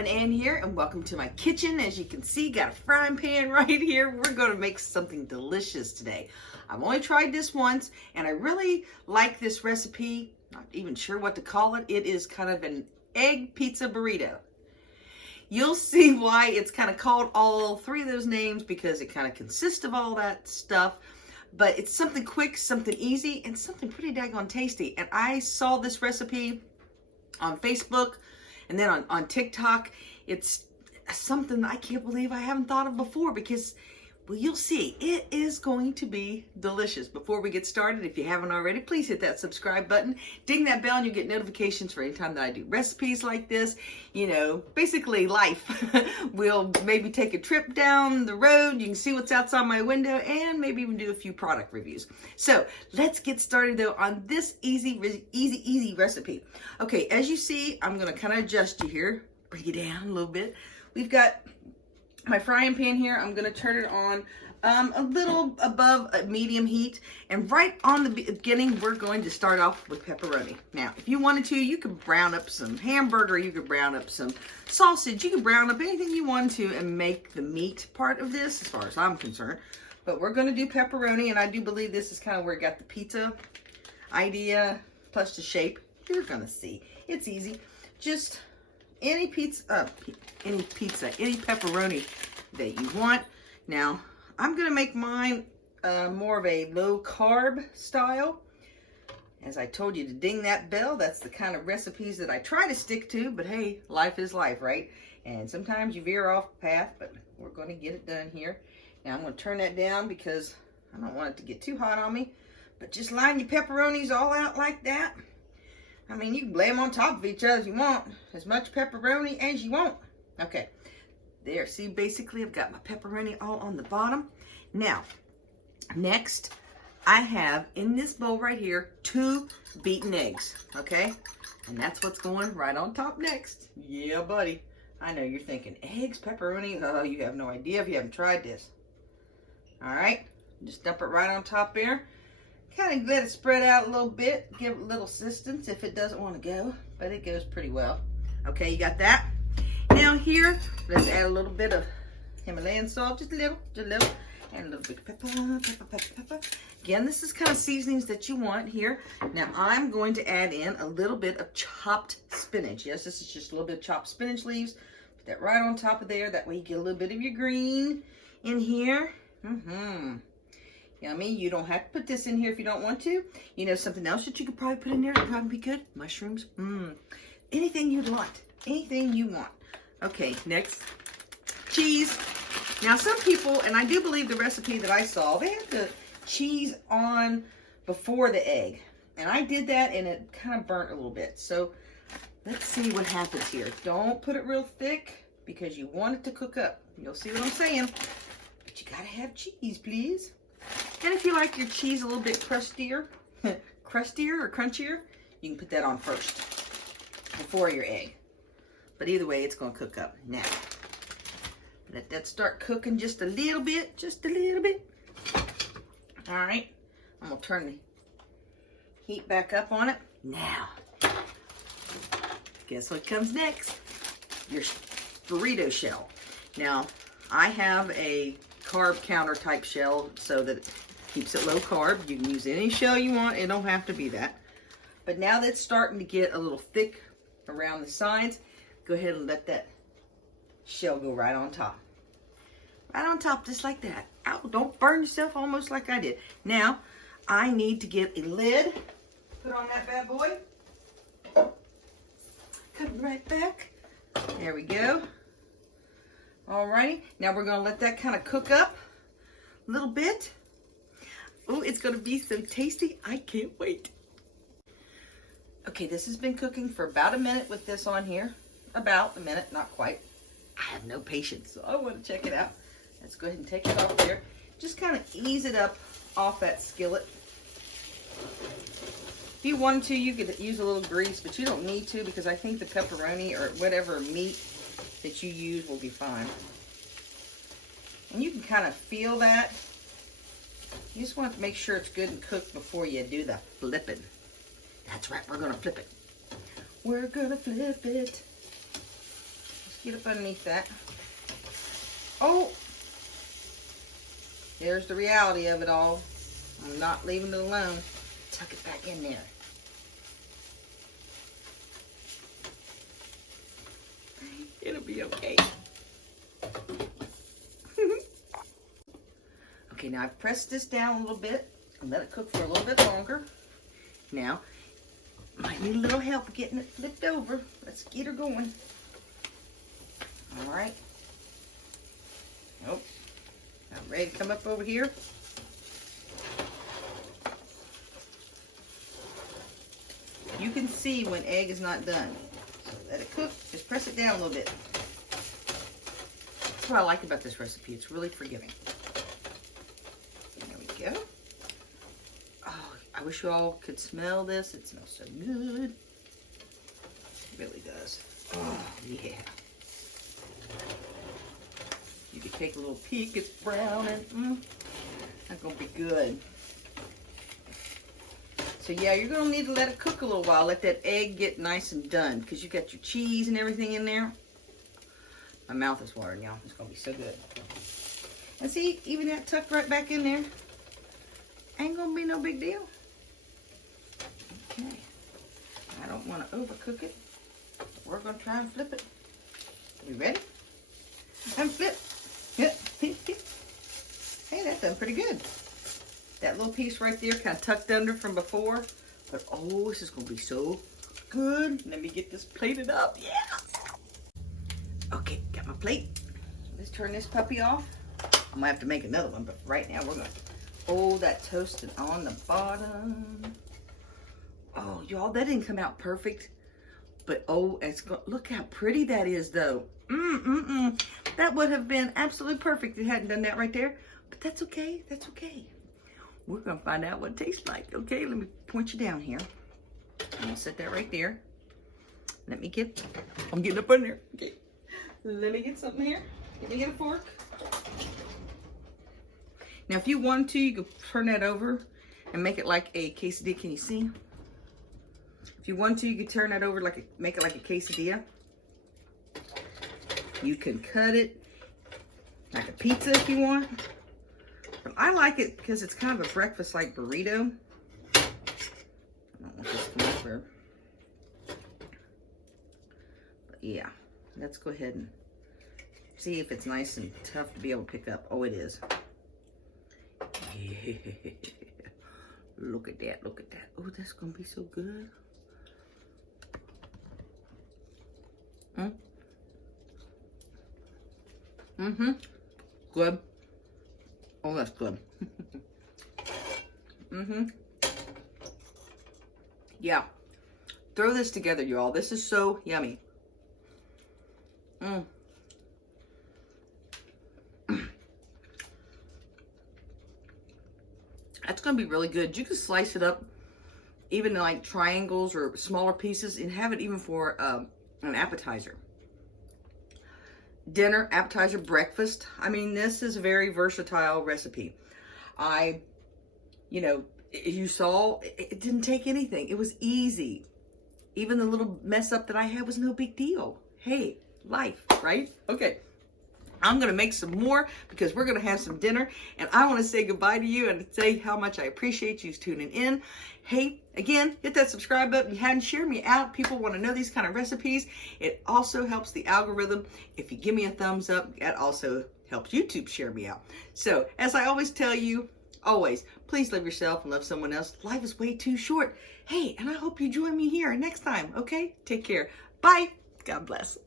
I'm Ann here, and welcome to my kitchen. As you can see, got a frying pan right here. We're going to make something delicious today. I've only tried this once, and I really like this recipe. Not even sure what to call it. It is kind of an egg pizza burrito. You'll see why it's kind of called all three of those names, because it kind of consists of all that stuff. But it's something quick, something easy, and something pretty daggone tasty. And I saw this recipe on Facebook and then on TikTok. It's something I can't believe I haven't thought of before, because, well, you'll see, it is going to be delicious. Before we get started, if you haven't already, please hit that subscribe button, ding that bell, and you'll get notifications for any time that I do recipes like this. You know, basically life. We'll maybe take a trip down the road. You can see what's outside my window, and maybe even do a few product reviews. So let's get started though on this easy recipe. Okay, as you see, I'm gonna kind of adjust you here, bring it down a little bit. We've got my frying pan here. I'm going to turn it on a little above a medium heat. And right on the beginning, we're going to start off with pepperoni. Now, if you wanted to, you could brown up some hamburger. You could brown up some sausage. You could brown up anything you want to and make the meat part of this, as far as I'm concerned. But we're going to do pepperoni, and I do believe this is kind of where it got the pizza idea, plus the shape. You're going to see. It's easy. Just any pepperoni that you want. Now, I'm gonna make mine more of a low carb style. As I told you to ding that bell, that's the kind of recipes that I try to stick to, but hey, life is life, right? And sometimes you veer off path, but we're gonna get it done here. Now I'm gonna turn that down because I don't want it to get too hot on me, but just line your pepperonis all out like that. I mean, you can lay them on top of each other if you want. As much pepperoni as you want. Okay. There. See, basically, I've got my pepperoni all on the bottom. Now, next, I have in this bowl right here 2 beaten eggs. Okay? And that's what's going right on top next. Yeah, buddy. I know you're thinking, eggs, pepperoni? Oh, you have no idea if you haven't tried this. All right. Just dump it right on top there. Kind of let it spread out a little bit, give it a little assistance if it doesn't want to go, but it goes pretty well. Okay, you got that? Now here, let's add a little bit of Himalayan salt, just a little, and a little bit of pepper. Again, this is kind of seasonings that you want here. Now I'm going to add in a little bit of chopped spinach. Yes, this is just a little bit of chopped spinach leaves. Put that right on top of there. That way you get a little bit of your green in here. Yummy. You don't have to put this in here if you don't want to. You know, something else that you could probably put in there would probably be good. Mushrooms. Anything you'd want. Anything you want. Okay, next. Cheese. Now, some people, and I do believe the recipe that I saw, they had the cheese on before the egg. And I did that, and it kind of burnt a little bit. So, let's see what happens here. Don't put it real thick, because you want it to cook up. You'll see what I'm saying. But you gotta have cheese, please. And if you like your cheese a little bit crustier or crunchier, you can put that on first before your egg. But either way, it's going to cook up. Now, let that start cooking just a little bit, All right, I'm going to turn the heat back up on it. Now, guess what comes next? Your burrito shell. Now, I have a carb counter type shell so that it keeps it low carb. You can use any shell you want. It don't have to be that. But now that's starting to get a little thick around the sides, go ahead and let that shell go right on top. Right on top, just like that. Ow, don't burn yourself almost like I did. Now, I need to get a lid. Put on that bad boy. Coming right back. There we go. Alrighty, now we're gonna let that kind of cook up a little bit. Oh, it's gonna be so tasty, I can't wait. Okay, this has been cooking for about a minute with this on here. About a minute, not quite. I have no patience, so I wanna check it out. Let's go ahead and take it off there. Just kind of ease it up off that skillet. If you wanted to, you could use a little grease, but you don't need to, because I think the pepperoni or whatever meat that you use will be fine. And you can kind of feel that. You just want to make sure it's good and cooked before you do the flipping. That's right, we're going to flip it. We're going to flip it. Just Get up underneath that. Oh, there's the reality of it all. I'm not leaving it alone. Tuck it back in there. It'll be okay. Okay, now I've pressed this down a little bit and let it cook for a little bit longer. Now, might need a little help getting it flipped over. Let's get her going. All right. Nope. I'm ready to come up over here. You can see when egg is not done. So let it cook. Just press it down a little bit. That's what I like about this recipe. It's really forgiving. There we go. Oh, I wish you all could smell this. It smells so good. It really does. Oh, yeah. You can take a little peek. It's brown and that's gonna be good. So yeah, you're gonna need to let it cook a little while. Let that egg get nice and done because you got your cheese and everything in there. My mouth is watering, y'all. It's gonna be so good. And see, even that tucked right back in there. Ain't gonna be no big deal. Okay. I don't want to overcook it. We're gonna try and flip it. You ready? And flip. Yep. Hey, that's done pretty good. That little piece right there kind of tucked under from before. But oh, this is gonna be so good. Let me get this plated up. Yeah. Okay, got my plate. Let's turn this puppy off. I might have to make another one, but right now we're gonna hold that toasted on the bottom. Oh, y'all, that didn't come out perfect. But oh, look how pretty that is though. That would have been absolutely perfect if it hadn't done that right there. But that's okay, that's okay. We're gonna find out what it tastes like. Okay, let me point you down here. I'm gonna set that right there. I'm getting up in there. Okay, let me get something here. Let me get a fork. Now, if you want to, you could turn that over and make it like a quesadilla. Can you see? If you want to, you could turn that over make it like a quesadilla. You can cut it like a pizza if you want. But I like it because it's kind of a breakfast-like burrito. I don't want this to come over. But yeah, let's go ahead and see if it's nice and tough to be able to pick up. Oh, it is. Yeah. Look at that, look at that. Oh, that's gonna be so good. Good. Oh, that's good. Yeah. Throw this together, y'all. This is so yummy. That's gonna be really good. You can slice it up even in like triangles or smaller pieces and have it even for an appetizer. Dinner, appetizer, breakfast. I mean, this is a very versatile recipe. You saw, it didn't take anything. It was easy. Even the little mess up that I had was no big deal. Hey, life, right? Okay. I'm going to make some more because we're going to have some dinner. And I want to say goodbye to you and say how much I appreciate you tuning in. Hey, again, hit that subscribe button. If you hadn't, share me out. People want to know these kind of recipes. It also helps the algorithm. If you give me a thumbs up, that also helps YouTube share me out. So, as I always tell you, always, please love yourself and love someone else. Life is way too short. Hey, and I hope you join me here next time, okay? Take care. Bye. God bless.